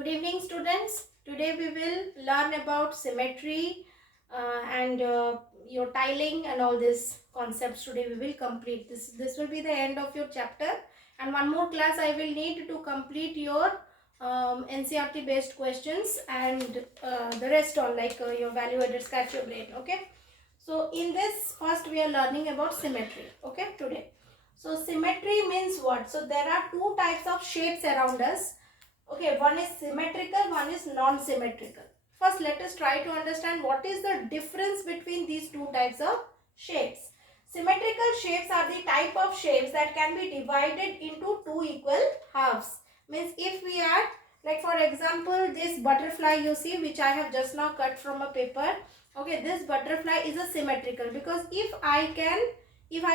Good evening, students. Today we will learn about symmetry and your tiling and all these concepts. Today we will complete this. This will be the end of your chapter, and one more class I will need to complete your NCERT based questions and the rest all like your value added scratch your brain. Okay. So in this first we are learning about symmetry. Okay, today. So symmetry means what? So there are two types of shapes around us. Okay, one is symmetrical, one is non-symmetrical. First, let us try to understand what is the difference between these two types of shapes. Symmetrical shapes are the type of shapes that can be divided into two equal halves. Means if we are, like for example, this butterfly you see, which I have just now cut from a paper. Okay, this butterfly is a symmetrical because if I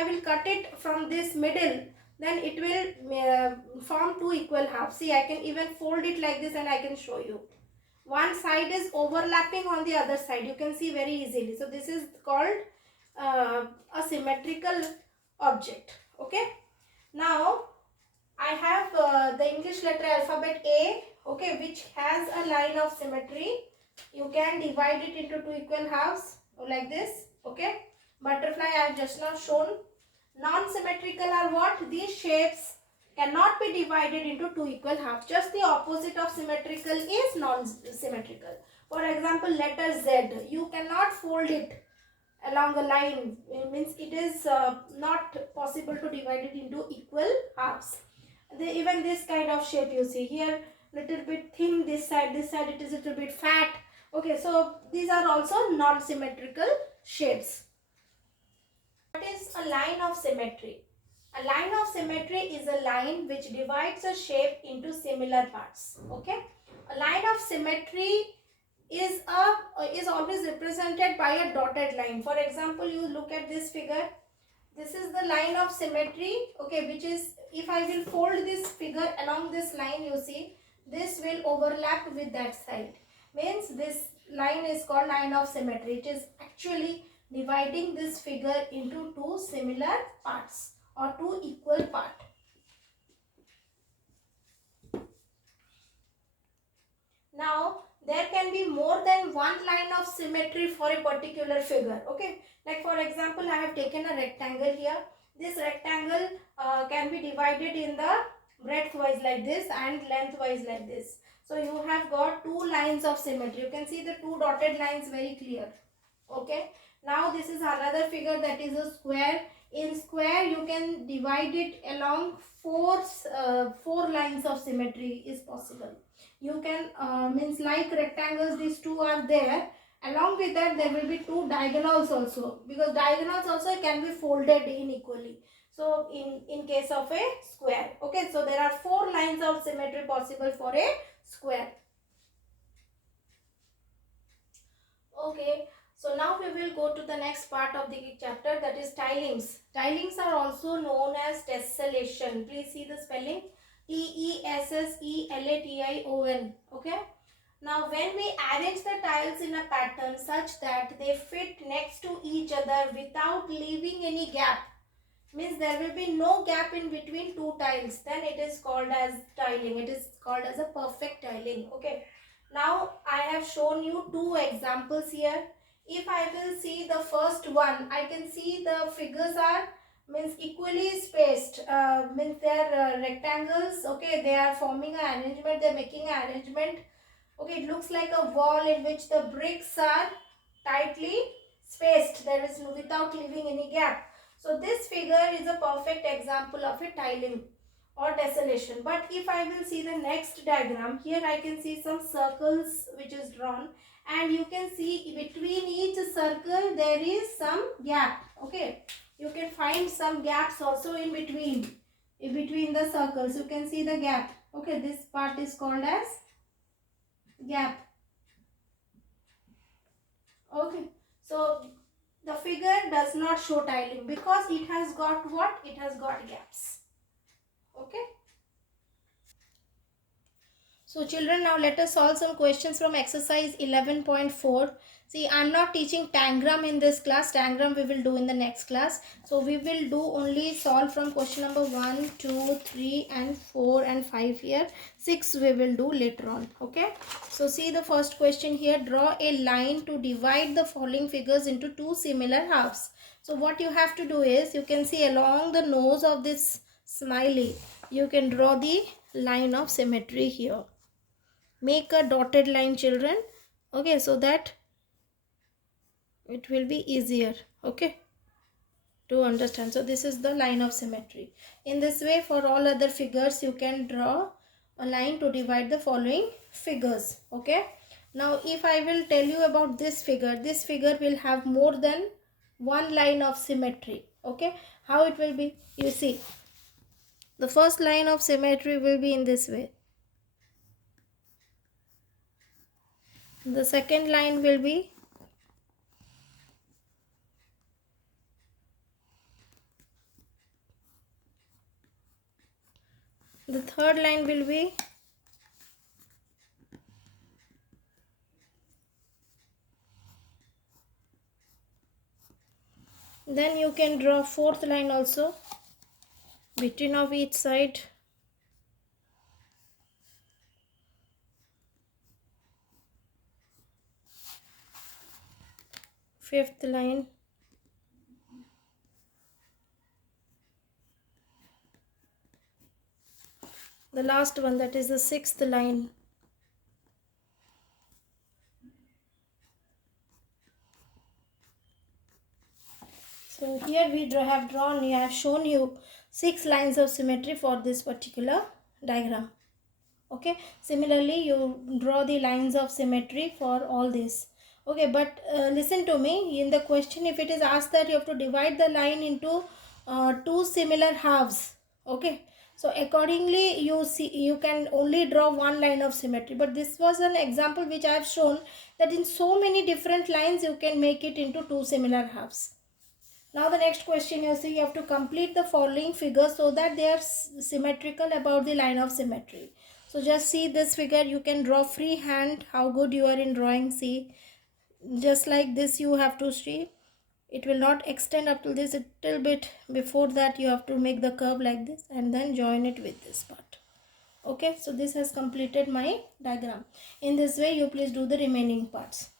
will cut it from this middle, then it will form two equal halves. See, I can even fold it like this and I can show you. One side is overlapping on the other side. You can see very easily. So this is called a symmetrical object. Okay. Now I have the English letter alphabet A. Okay, which has a line of symmetry. You can divide it into two equal halves like this. Okay. Butterfly I have just now shown. Non-symmetrical are what? These shapes cannot be divided into two equal halves. Just the opposite of symmetrical is non-symmetrical. For example, letter Z. You cannot fold it along a line. It means it is not possible to divide it into equal halves. Even this kind of shape you see here, little bit thin this side it is a little bit fat. Okay, so these are also non-symmetrical shapes. What is a line of symmetry? A line of symmetry is a line which divides a shape into similar parts. Okay. A line of symmetry is always represented by a dotted line. For example, you look at this figure. This is the line of symmetry. Okay, which is, if I will fold this figure along this line, you see, this will overlap with that side. Means this line is called line of symmetry. It is actually dividing this figure into two similar parts or two equal parts. Now, there can be more than one line of symmetry for a particular figure. Okay, like for example, I have taken a rectangle here. This rectangle can be divided in the breadth wise like this and length wise like this. So you have got two lines of symmetry. You can see the two dotted lines very clear. Okay, now this is another figure that is a square. In square you can divide it along four lines of symmetry is possible. You can means like rectangles, these two are there. Along with that there will be two diagonals also, because diagonals also can be folded in equally. So in case of a square. Okay, so there are four lines of symmetry possible for a square. Okay, so now we will go to the next part of the chapter, that is tilings. Tilings are also known as tessellation. Please see the spelling. Tessellation. Okay. Now when we arrange the tiles in a pattern such that they fit next to each other without leaving any gap, means there will be no gap in between two tiles, then it is called as tiling. It is called as a perfect tiling. Okay. Now I have shown you two examples here. If I will see the first one, I can see the figures are means equally spaced. Means they are rectangles. Okay, they are forming an arrangement. They are making an arrangement. Okay, it looks like a wall in which the bricks are tightly spaced. There is no, without leaving any gap. So this figure is a perfect example of a tiling or tessellation. But if I will see the next diagram, here I can see some circles which is drawn, and you can see between each circle there is some gap. Okay, you can find some gaps also in between the circles. You can see the gap. Okay, this part is called as gap. Okay, so the figure does not show tiling because it has got what? It has got gaps. Okay. So children, now let us solve some questions from exercise 11.4. See, I am not teaching tangram in this class. Tangram we will do in the next class. So we will do only solve from question number 1, 2, 3 and 4 and 5 here. 6 we will do later on. Okay. So see the first question here. Draw a line to divide the following figures into two similar halves. So what you have to do is, you can see along the nose of this smiley, you can draw the line of symmetry here. Make a dotted line, children. Okay, so that it will be easier, okay, to understand. So this is the line of symmetry. In this way, for all other figures, you can draw a line to divide the following figures. Okay. Now if I will tell you about this figure will have more than one line of symmetry. Okay. How it will be? You see, the first line of symmetry will be in this way. The second line will be the third line will be then you can draw fourth line also between of each side. Fifth line. The last one, that is the sixth line. So here we have shown you 6 lines of symmetry for this particular diagram. Okay, similarly you draw the lines of symmetry for all this. Okay, but listen to me, in the question if it is asked that you have to divide the line into two similar halves. Okay, so accordingly you can only draw one line of symmetry, but this was an example which I have shown that in so many different lines you can make it into two similar halves. Now the next question, you see, you have to complete the following figures so that they are symmetrical about the line of symmetry. So just see this figure, you can draw freehand. How good you are in drawing. See, just like this you have to see. It will not extend up to this, a little bit before that you have to make the curve like this and then join it with this part. Okay, so this has completed my diagram. In this way you please do the remaining parts.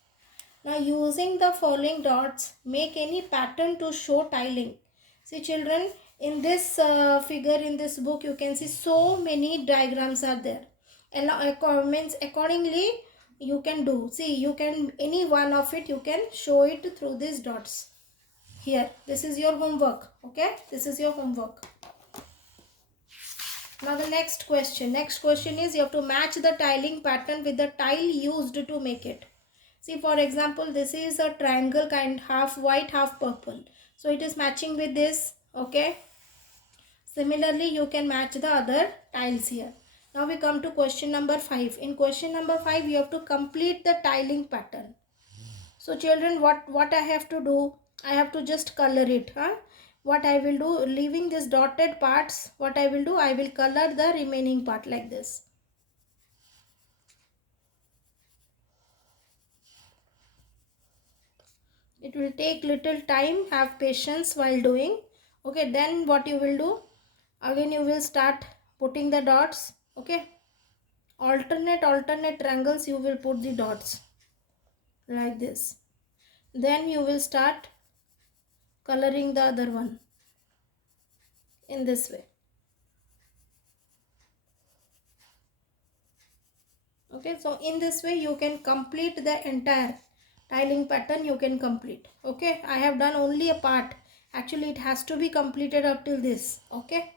Now using the following dots, make any pattern to show tiling. See children, in this figure in this book you can see so many diagrams are there. And accordingly you can do. See, you can, any one of it you can show it through these dots. Here, this is your homework. Okay, this is your homework. Now the next question. Next question is you have to match the tiling pattern with the tile used to make it. See, for example, this is a triangle kind, half white, half purple. So it is matching with this. Okay. Similarly, you can match the other tiles here. Now we come to question number 5. In question number 5, you have to complete the tiling pattern. So children, what I have to do? I have to just color it. What I will do, leaving this dotted parts, what I will do, I will color the remaining part like this. It will take little time, have patience while doing. Okay, then what you will do, again you will start putting the dots. Okay, alternate triangles you will put the dots like this. Then you will start coloring the other one in this way. Okay, so in this way you can complete the entire tiling pattern, you can complete. Okay, I have done only a part. Actually it has to be completed up till this. Okay,